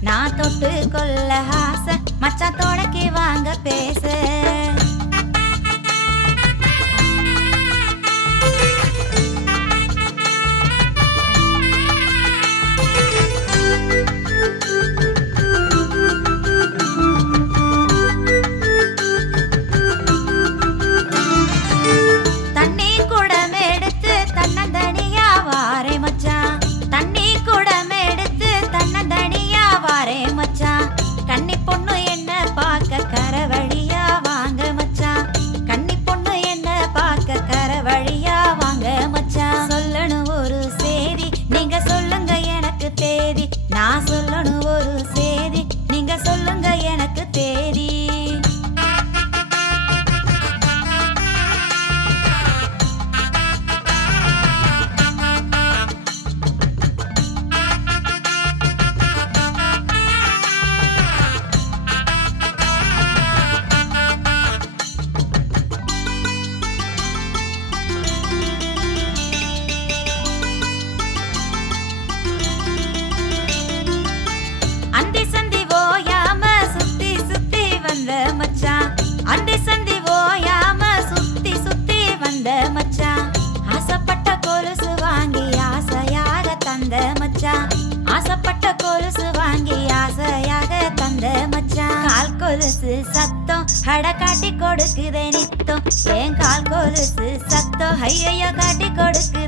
நான் தொட்டு கொள்ள ஆசை மச்சாத்தோடக்கே வாங்க பேசு. கொலுசு சத்தம். ஹட காட்டி கொடுக்குதே நித்தம். ஏன் கால் கொலுசு சத்தம்? ஐயையோ காட்டி கொடுக்கு.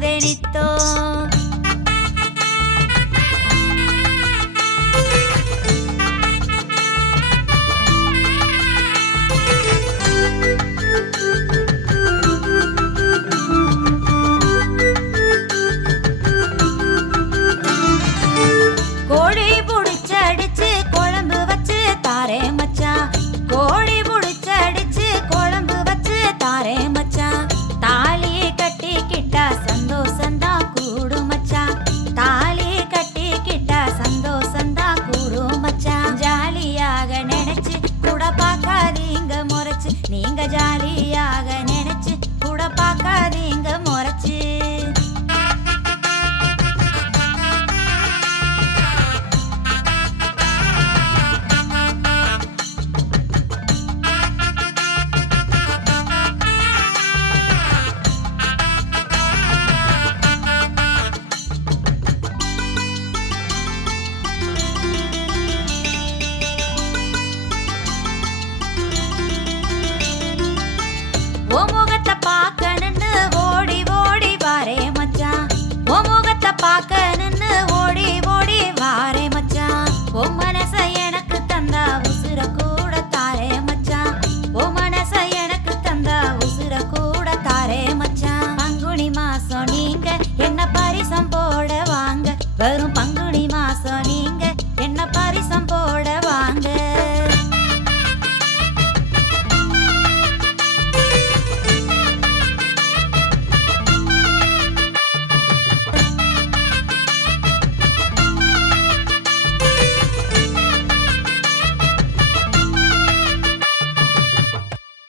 முதலாளியாக நினைச்சு கூட பார்க்காதீங்க